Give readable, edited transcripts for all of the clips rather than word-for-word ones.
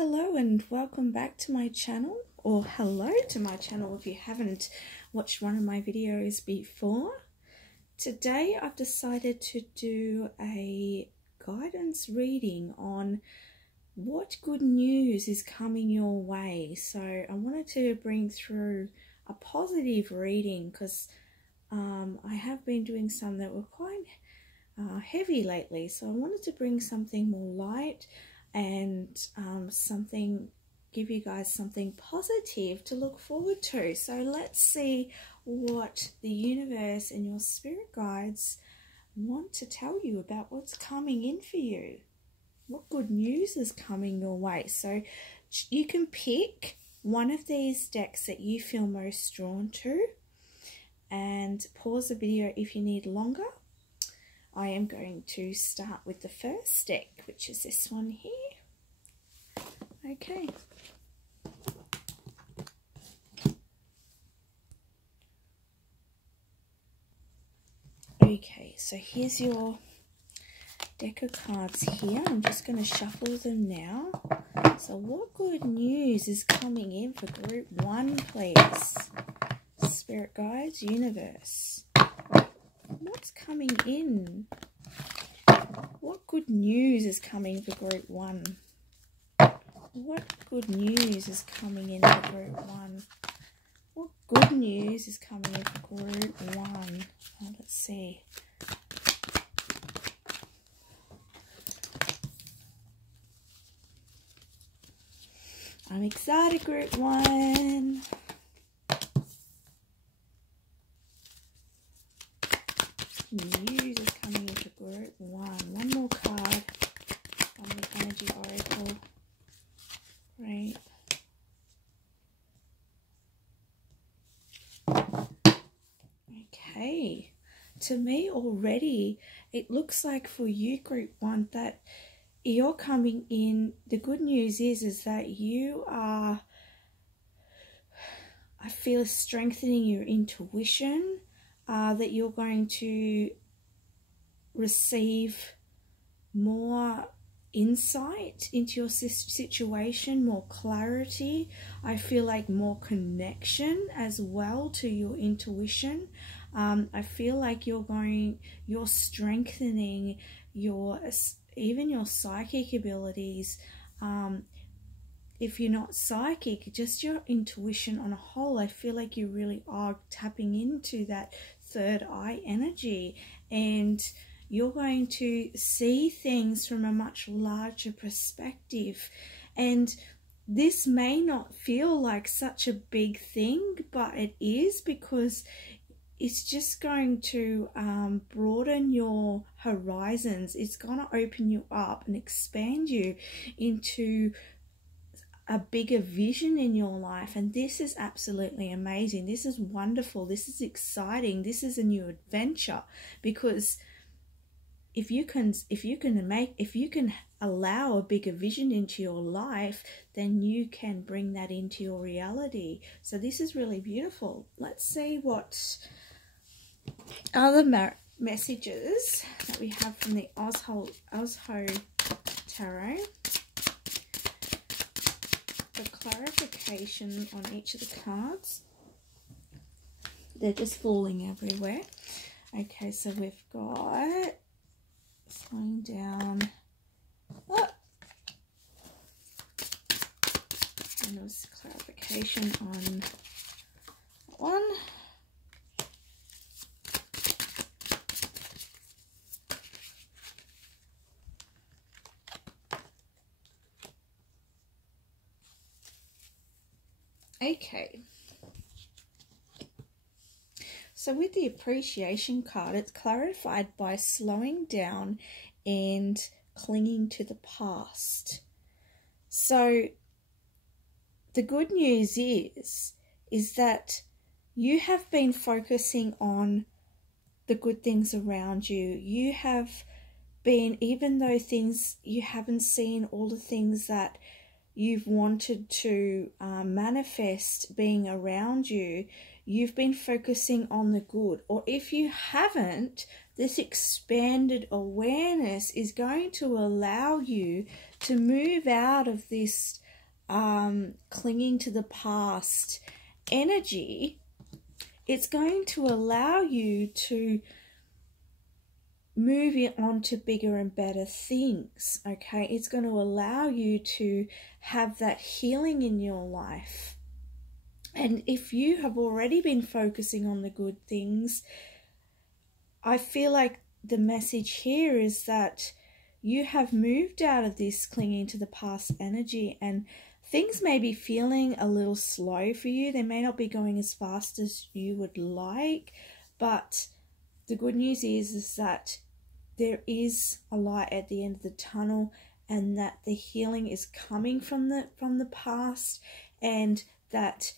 Hello and welcome back to my channel, or hello to my channel if you haven't watched one of my videos before. Today I've decided to do a guidance reading on what good news is coming your way. So I wanted to bring through a positive reading because I have been doing some that were quite heavy lately, so I wanted to bring something more light and give you guys something positive to look forward to. So let's see what the universe and your spirit guides want to tell you about what's coming in for you. What good news is coming your way? So you can pick one of these decks that you feel most drawn to and pause the video if you need longer. I am going to start with the first deck, which is this one here. Okay. Okay, so here's your deck of cards here. I'm just going to shuffle them now. So what good news is coming in for group 1, please? Spirit guides, universe. What's coming in? What good news is coming for group 1? What good news is coming in for group 1? What good news is coming in for group 1? Oh, let's see. I'm excited, group 1. News is coming in for group 1. One more card on the energy oracle. Great. Okay. To me already, it looks like for you, group 1, that you're coming in. The good news is that you are, I feel, strengthening your intuition. That you're going to receive more insight into your situation, more clarity. I feel like more connection as well to your intuition. I feel like you're strengthening even your psychic abilities. If you're not psychic, just your intuition on a whole, I feel like you really are tapping into that third eye energy, and you're going to see things from a much larger perspective. And this may not feel like such a big thing, but it is, because it's just going to broaden your horizons. It's going to open you up and expand you into a bigger vision in your life, and this is absolutely amazing. This is wonderful. This is exciting. This is a new adventure, because if you can allow a bigger vision into your life, then you can bring that into your reality. So this is really beautiful. Let's see what other messages that we have from the Ozho Tarot. For clarification on each of the cards. They're just falling everywhere. Okay, so we've got slowing down. Oh. And there was clarification on that one. Okay, so with the appreciation card, it's clarified by slowing down and clinging to the past. So the good news is that you have been focusing on the good things around you. You have been, even though you haven't seen all the things that you've wanted to manifest being around you, you've been focusing on the good. Or if you haven't, this expanded awareness is going to allow you to move out of this clinging to the past energy, it's going to allow you to move it on to bigger and better things, okay? It's going to allow you to have that healing in your life. And if you have already been focusing on the good things, I feel like the message here is that you have moved out of this clinging to the past energy, and things may be feeling a little slow for you. They may not be going as fast as you would like, but the good news is that there is a light at the end of the tunnel, and that the healing is coming from the past, and that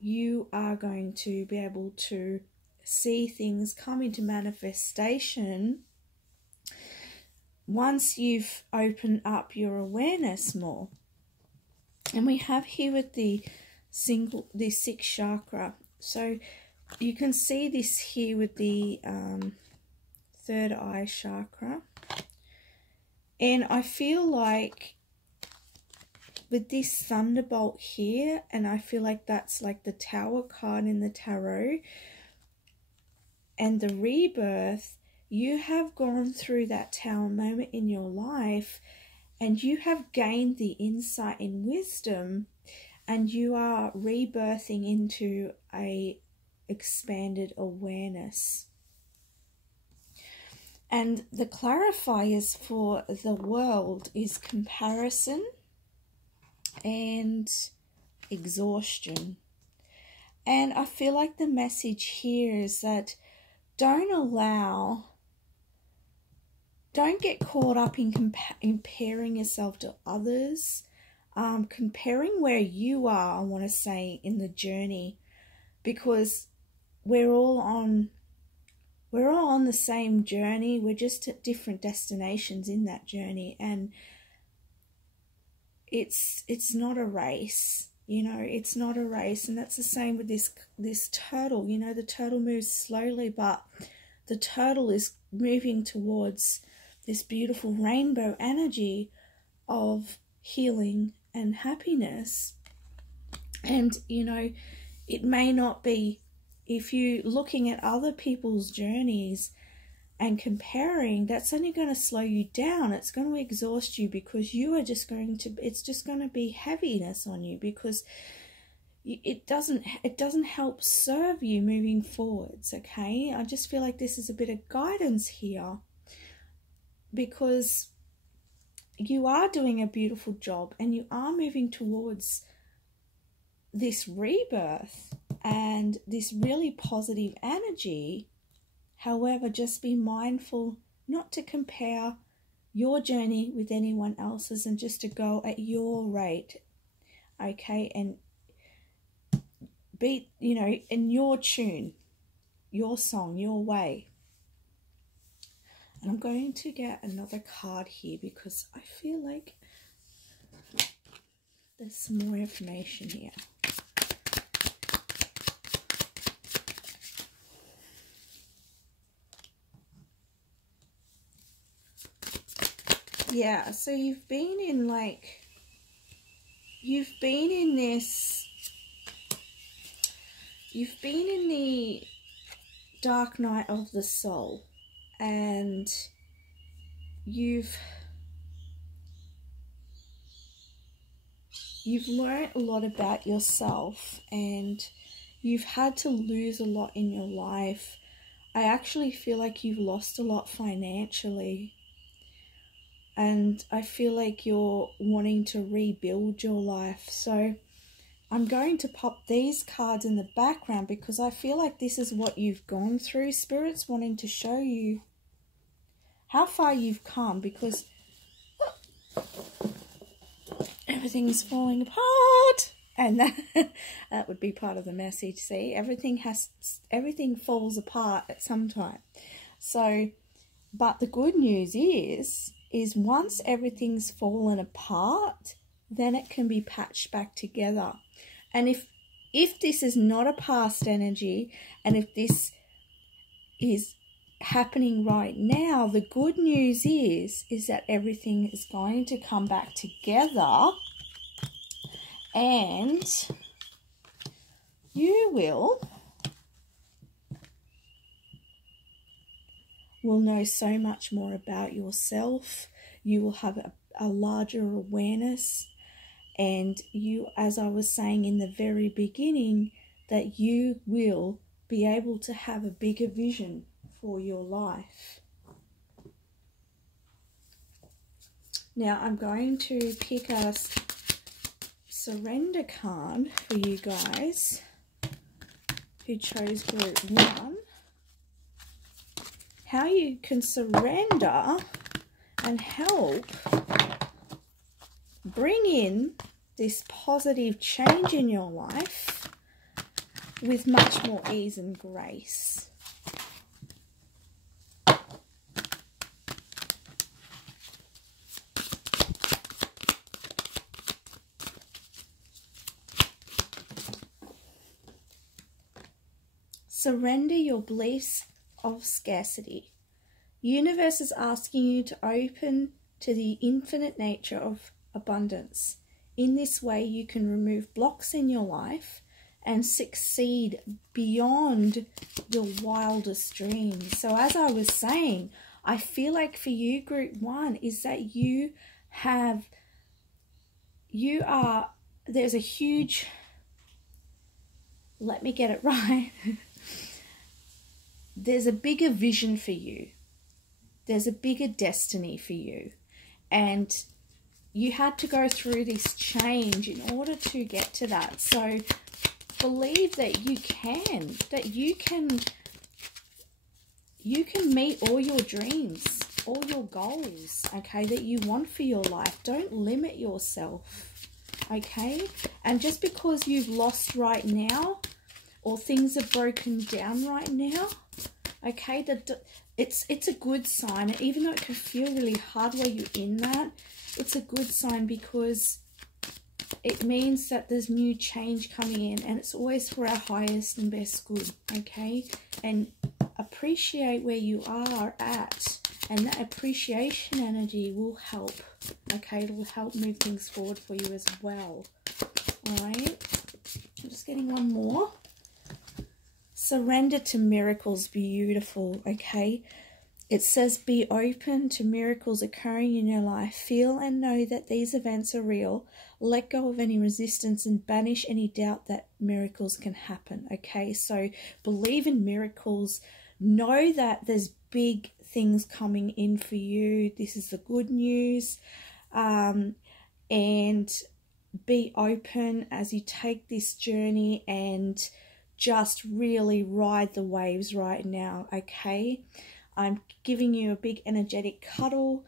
you are going to be able to see things come into manifestation once you've opened up your awareness more. And we have here with the sixth chakra. So you can see this here with the third eye chakra. And I feel like with this thunderbolt here, and I feel like that's like the Tower card in the tarot, and the rebirth, you have gone through that Tower moment in your life, and you have gained the insight and wisdom, and you are rebirthing into a expanded awareness. And the clarifiers for the world is comparison and exhaustion. And I feel like the message here is that don't get caught up in comparing yourself to others, comparing where you are, I want to say, in the journey, because we're all on the same journey. We're just at different destinations in that journey, and it's not a race, you know. It's not a race. And that's the same with this turtle. You know, the turtle moves slowly, but the turtle is moving towards this beautiful rainbow energy of healing and happiness. And you know, it may not be, if you're looking at other people's journeys and comparing, that's only going to slow you down. It's going to exhaust you, because you are just going to, it's just going to be heaviness on you, because it doesn't help serve you moving forwards, okay? I just feel like this is a bit of guidance here, because you are doing a beautiful job and you are moving towards this rebirth and this really positive energy. However, just be mindful not to compare your journey with anyone else's, and just to go at your rate, okay? And be, you know, in your tune, your song, your way. And I'm going to get another card here, because I feel like there's some more information here. Yeah, so you've been in the dark night of the soul, and you've learned a lot about yourself, and you've had to lose a lot in your life. I actually feel like you've lost a lot financially. And I feel like you're wanting to rebuild your life. So I'm going to pop these cards in the background, because I feel like this is what you've gone through. Spirit's wanting to show you how far you've come, because everything's falling apart. And that would be part of the message. See, everything falls apart at some time. So, but the good news is once everything's fallen apart, then it can be patched back together. And if this is not a past energy, and if this is happening right now, the good news is that everything is going to come back together, And you will know so much more about yourself. You will have a larger awareness, and you, as I was saying in the very beginning, that you will be able to have a bigger vision for your life. Now I'm going to pick a surrender card for you guys who chose group 1. How you can surrender and help bring in this positive change in your life with much more ease and grace. Surrender your beliefs of scarcity. Universe is asking you to open to the infinite nature of abundance. In this way, you can remove blocks in your life and succeed beyond your wildest dreams. So as I was saying, I feel like for you, group 1, is that there's a huge, let me get it right. There's a bigger vision for you. There's a bigger destiny for you. And you had to go through this change in order to get to that. So believe that you can meet all your dreams, all your goals, okay, that you want for your life. Don't limit yourself, okay? And just because you've lost right now, or things are broken down right now, okay, it's a good sign. Even though it can feel really hard while you're in that, it's a good sign, because it means that there's new change coming in, and it's always for our highest and best good, okay? And appreciate where you are at, and that appreciation energy will help, okay? It will help move things forward for you as well, all right? I'm just getting one more. Surrender to miracles. Beautiful, okay? It says be open to miracles occurring in your life. Feel and know that these events are real. Let go of any resistance and banish any doubt that miracles can happen, okay? So believe in miracles. Know that there's big things coming in for you. This is the good news. And be open as you take this journey, and just really ride the waves right now, okay? I'm giving you a big energetic cuddle.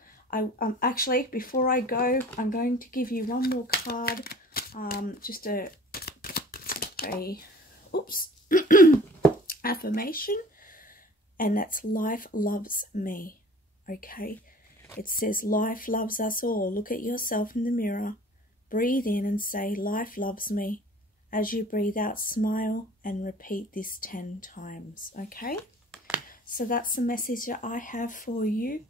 Actually, before I go, I'm going to give you one more card. Just affirmation, and that's life loves me, okay? It says life loves us all. Look at yourself in the mirror. Breathe in and say, life loves me. As you breathe out, smile and repeat this 10 times, okay? So that's the message that I have for you.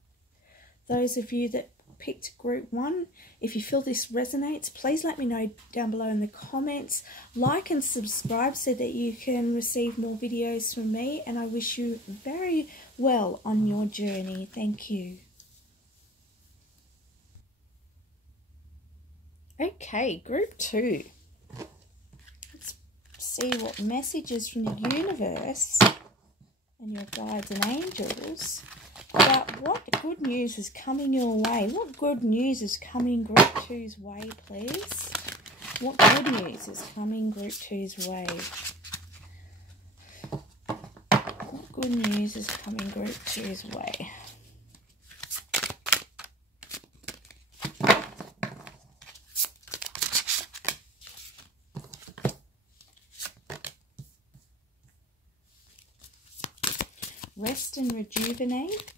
Those of you that picked group 1, if you feel this resonates, please let me know down below in the comments. Like and subscribe so that you can receive more videos from me, and I wish you very well on your journey. Thank you. Okay, group 2. Let's see what messages from the universe and your guides and angels about what good news is coming your way. What good news is coming group 2's way, please? What good news is coming group 2's way? What good news is coming group 2's way? Rest and rejuvenate.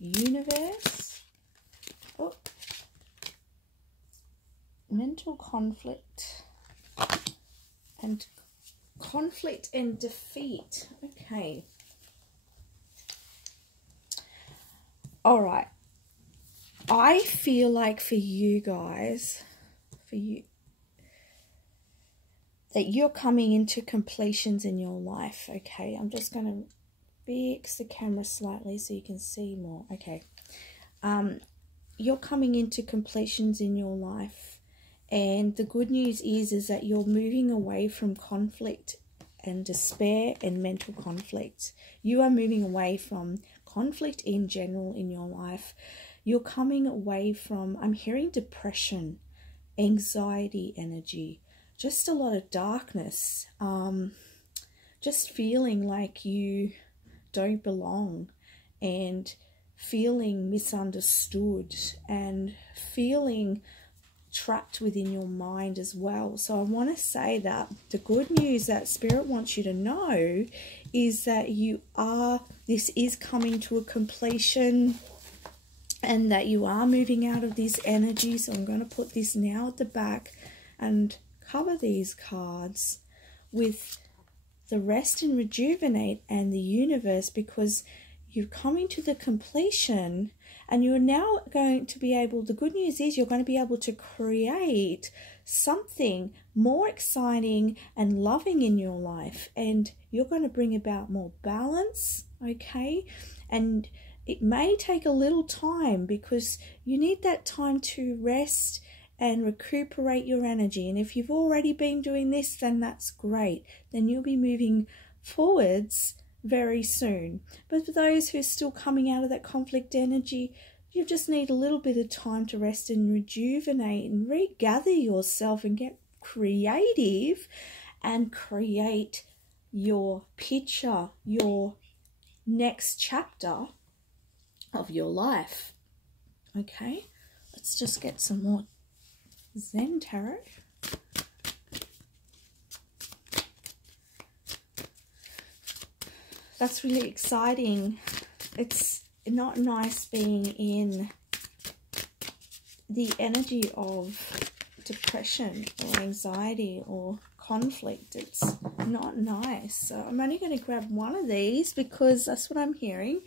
Universe. Oh. Mental conflict. And conflict and defeat. Okay. All right. I feel like for you guys, that you're coming into completions in your life. Okay, I'm just going to fix the camera slightly so you can see more. Okay, you're coming into completions in your life, and the good news is that you're moving away from conflict and despair and mental conflict. You are moving away from conflict in general in your life. You're coming away from, I'm hearing depression, anxiety energy, just a lot of darkness, just feeling like you don't belong, and feeling misunderstood, and feeling trapped within your mind as well. So I want to say that the good news that Spirit wants you to know is that this is coming to a completion, and that you are moving out of this energy. So I'm going to put this now at the back and cover these cards with the rest and rejuvenate and the universe, because you're coming to the completion, and you're now going to be able, the good news is you're going to be able to create something more exciting and loving in your life, and you're going to bring about more balance, okay? And it may take a little time, because you need that time to rest and recuperate your energy. And if you've already been doing this, then that's great. Then you'll be moving forwards very soon. But for those who are still coming out of that conflict energy, you just need a little bit of time to rest and rejuvenate and regather yourself and get creative and create your picture, your next chapter of your life. Okay, let's just get some more Zen Tarot. That's really exciting. It's not nice being in the energy of depression or anxiety or conflict. It's not nice. So I'm only going to grab one of these because that's what I'm hearing.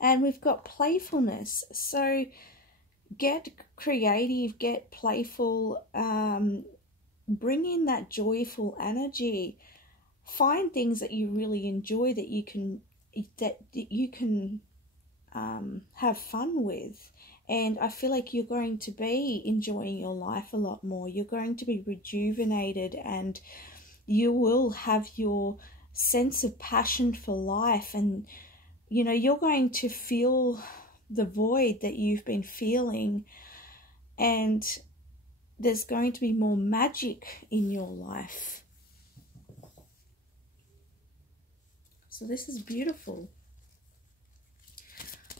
And we've got playfulness. So get creative, get playful, bring in that joyful energy. Find things that you really enjoy, that you can have fun with. And I feel like you're going to be enjoying your life a lot more. You're going to be rejuvenated, and you will have your sense of passion for life. And, you know, you're going to feel the void that you've been feeling, and there's going to be more magic in your life. So this is beautiful.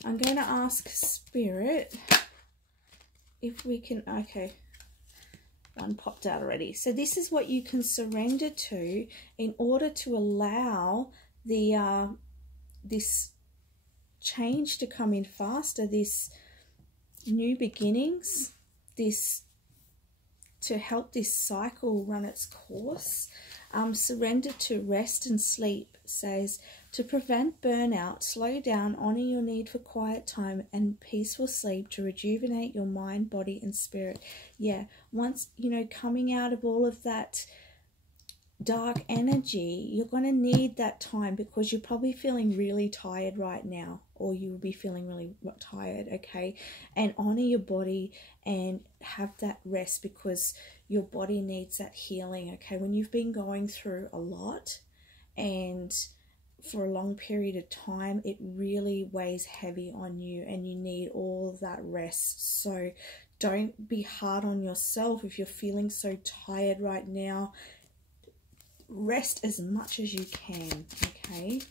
I'm going to ask Spirit if we can, okay, one popped out already. So this is what you can surrender to in order to allow the this change to come in faster, this new beginnings, this to help this cycle run its course. Surrender to rest and sleep says, to prevent burnout, slow down, honor your need for quiet time and peaceful sleep to rejuvenate your mind, body, and spirit. Yeah, once, you know, coming out of all of that dark energy, you're going to need that time, because you're probably feeling really tired right now, or you will be feeling really tired, okay? And honor your body and have that rest, because your body needs that healing, okay? When you've been going through a lot and for a long period of time, it really weighs heavy on you, and you need all of that rest. So don't be hard on yourself if you're feeling so tired right now. Rest as much as you can, okay?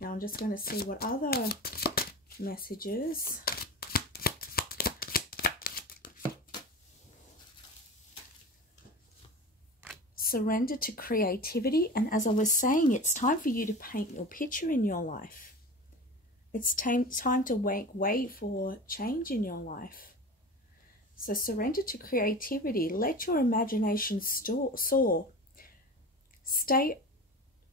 Now I'm just going to see what other messages. Surrender to creativity. And as I was saying, it's time for you to paint your picture in your life. It's time to make way for change in your life. So surrender to creativity. Let your imagination soar. Stay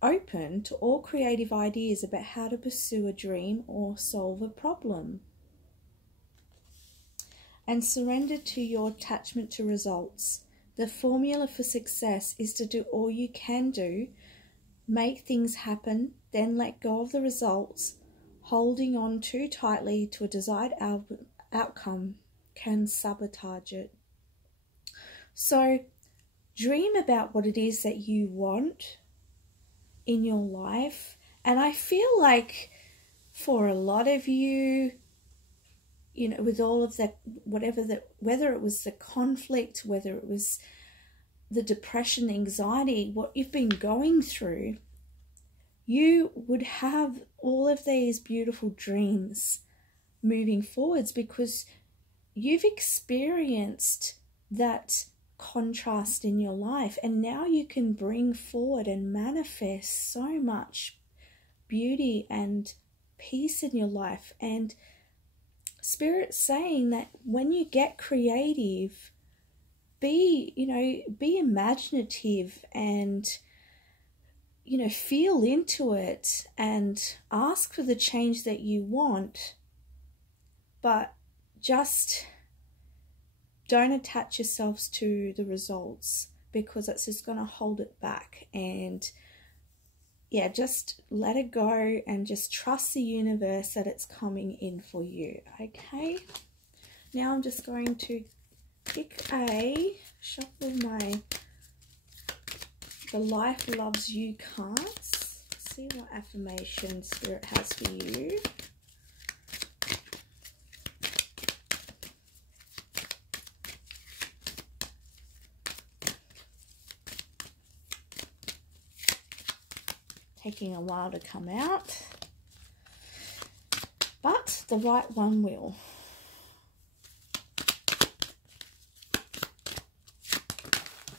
open to all creative ideas about how to pursue a dream or solve a problem. And surrender to your attachment to results. The formula for success is to do all you can do, make things happen, then let go of the results. Holding on too tightly to a desired outcome can sabotage it. So dream about what it is that you want in your life. And I feel like for a lot of you, you know, with all of that, whether it was the conflict, whether it was the depression, anxiety, what you've been going through, you would have all of these beautiful dreams moving forwards because you've experienced that contrast in your life, and now you can bring forward and manifest so much beauty and peace in your life. And Spirit's saying that when you get creative, be imaginative and, feel into it and ask for the change that you want, but just don't attach yourselves to the results because it's just going to hold it back. And yeah, just let it go and just trust the universe that it's coming in for you. Okay, now I'm just going to shuffle the Life Loves You cards. See what affirmation Spirit has for you. Taking a while to come out, but the right one will.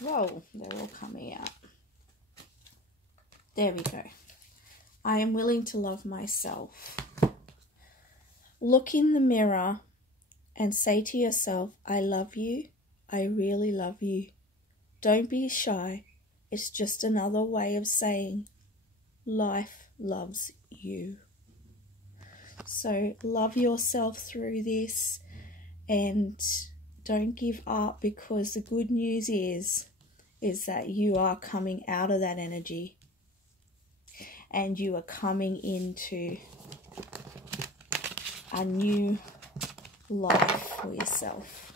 Whoa, they're all coming out. There we go. I am willing to love myself. Look in the mirror and say to yourself, I love you. I really love you. Don't be shy. It's just another way of saying life loves you. So love yourself through this and don't give up, because the good news is that you are coming out of that energy and you are coming into a new life for yourself.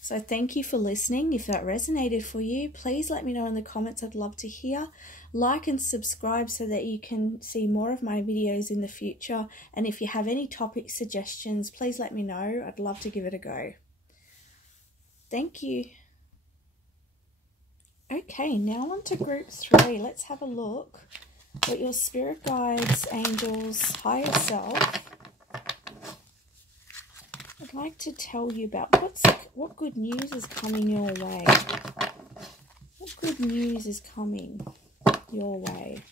So thank you for listening. If that resonated for you, please let me know in the comments. I'd love to hear. Like and subscribe so that you can see more of my videos in the future. And if you have any topic suggestions, please let me know. I'd love to give it a go. Thank you. Okay, now on to group 3. Let's have a look what your spirit guides, angels, higher self I'd like to tell you about. What good news is coming your way? What good news is coming your way?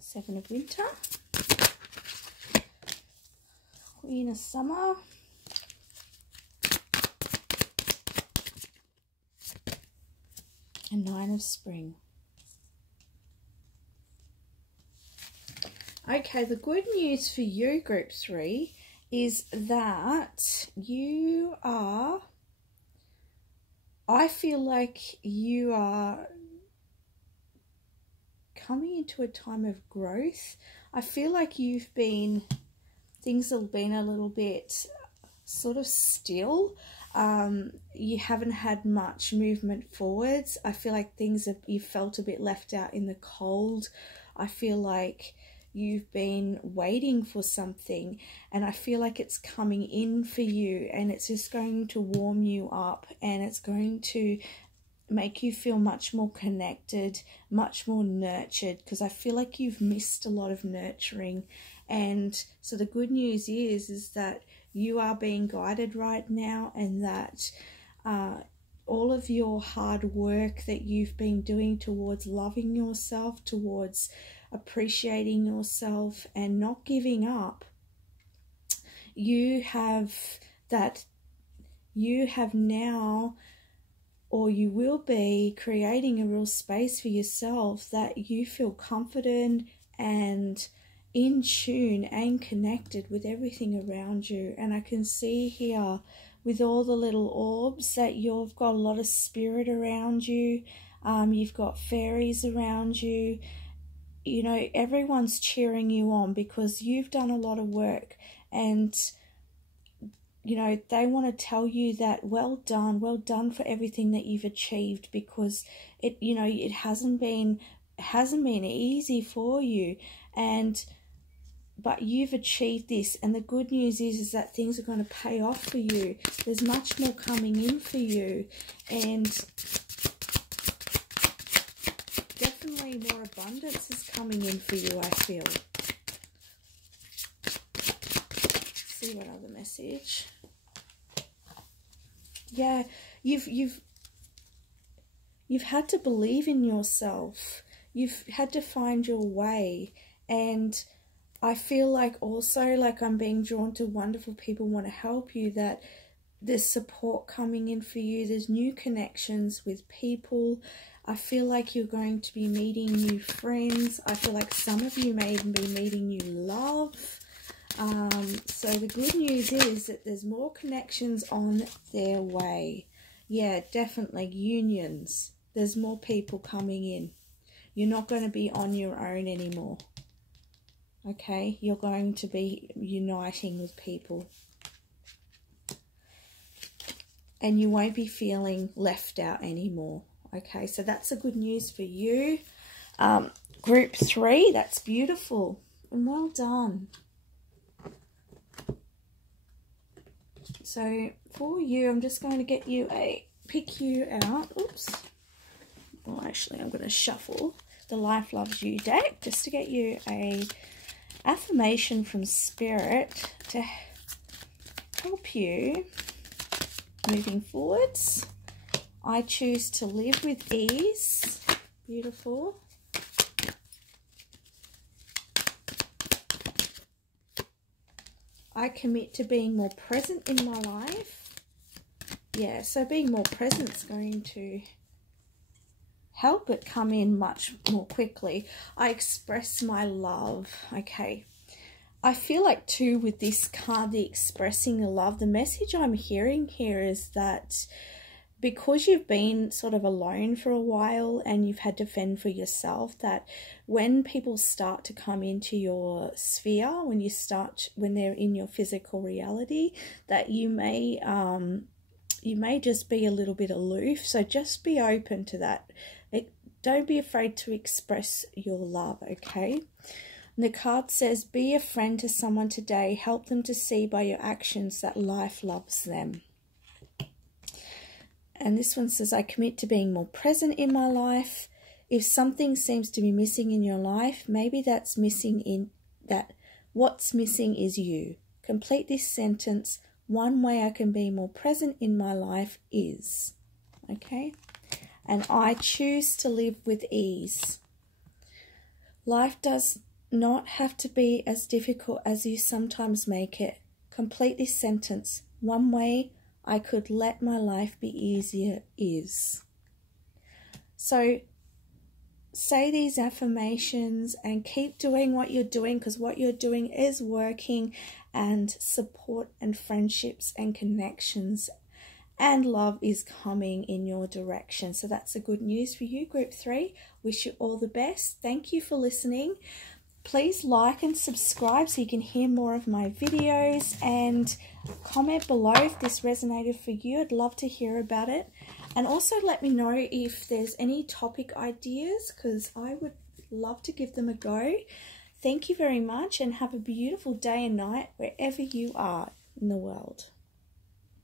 Seven of Winter, Queen of Summer, and Nine of Spring. Okay, the good news for you, group 3, is that you are, I feel like you are coming into a time of growth. I feel like things have been a little bit sort of still. You haven't had much movement forwards. I feel like you felt a bit left out in the cold. I feel like you've been waiting for something, and I feel like it's coming in for you, and it's just going to warm you up, and it's going to make you feel much more connected, much more nurtured, because I feel like you've missed a lot of nurturing. And so the good news is that you are being guided right now, and that all of your hard work that you've been doing towards loving yourself, towards appreciating yourself and not giving up, you have now, or you will be creating a real space for yourself that you feel confident and in tune and connected with everything around you. And I can see here with all the little orbs that you've got a lot of spirit around you. You've got fairies around you. You know, everyone's cheering you on because you've done a lot of work, and you know, they want to tell you that well done for everything that you've achieved, because it, you know, it hasn't been easy for you, but you've achieved this. And the good news is that things are going to pay off for you. There's much more coming in for you, and definitely more abundance is coming in for you, I feel. See what other message. Yeah, you've had to believe in yourself. You've had to find your way, and I feel like also, like, I'm being drawn to wonderful people want to help you, that there's support coming in for you. There's new connections with people. I feel like you're going to be meeting new friends. I feel like some of you may even be meeting new love. So the good news is that there's more connections on their way. Yeah, definitely unions. There's more people coming in. You're not going to be on your own anymore. Okay, you're going to be uniting with people. And you won't be feeling left out anymore. Okay, so that's the good news for you. Group 3, that's beautiful. And well done. So for you, I'm just going to pick you out. Oops. Well, actually, I'm going to shuffle the Life Loves You deck just to get you a affirmation from Spirit to help you moving forwards. I choose to live with ease. Beautiful. I commit to being more present in my life. Yeah, so being more present is going to help it come in much more quickly. I express my love. Okay. I feel like too with this card, the expressing the love, the message I'm hearing here is that because you've been sort of alone for a while and you've had to fend for yourself, that when people start to come into your sphere, when they're in your physical reality, that you may just be a little bit aloof. So just be open to that. Don't be afraid to express your love, okay? And the card says, be a friend to someone today. Help them to see by your actions that life loves them. And this one says, I commit to being more present in my life. If something seems to be missing in your life, maybe what's missing is you. Complete this sentence. One way I can be more present in my life is. Okay? And I choose to live with ease. Life does not have to be as difficult as you sometimes make it. Complete this sentence. One way I could let my life be easier is. So say these affirmations and keep doing what you're doing, because what you're doing is working, and support and friendships and connections and love is coming in your direction. So that's the good news for you, Group 3. Wish you all the best. Thank you for listening. Please like and subscribe so you can hear more of my videos, and comment below if this resonated for you. I'd love to hear about it. And also let me know if there's any topic ideas, because I would love to give them a go. Thank you very much, and have a beautiful day and night wherever you are in the world.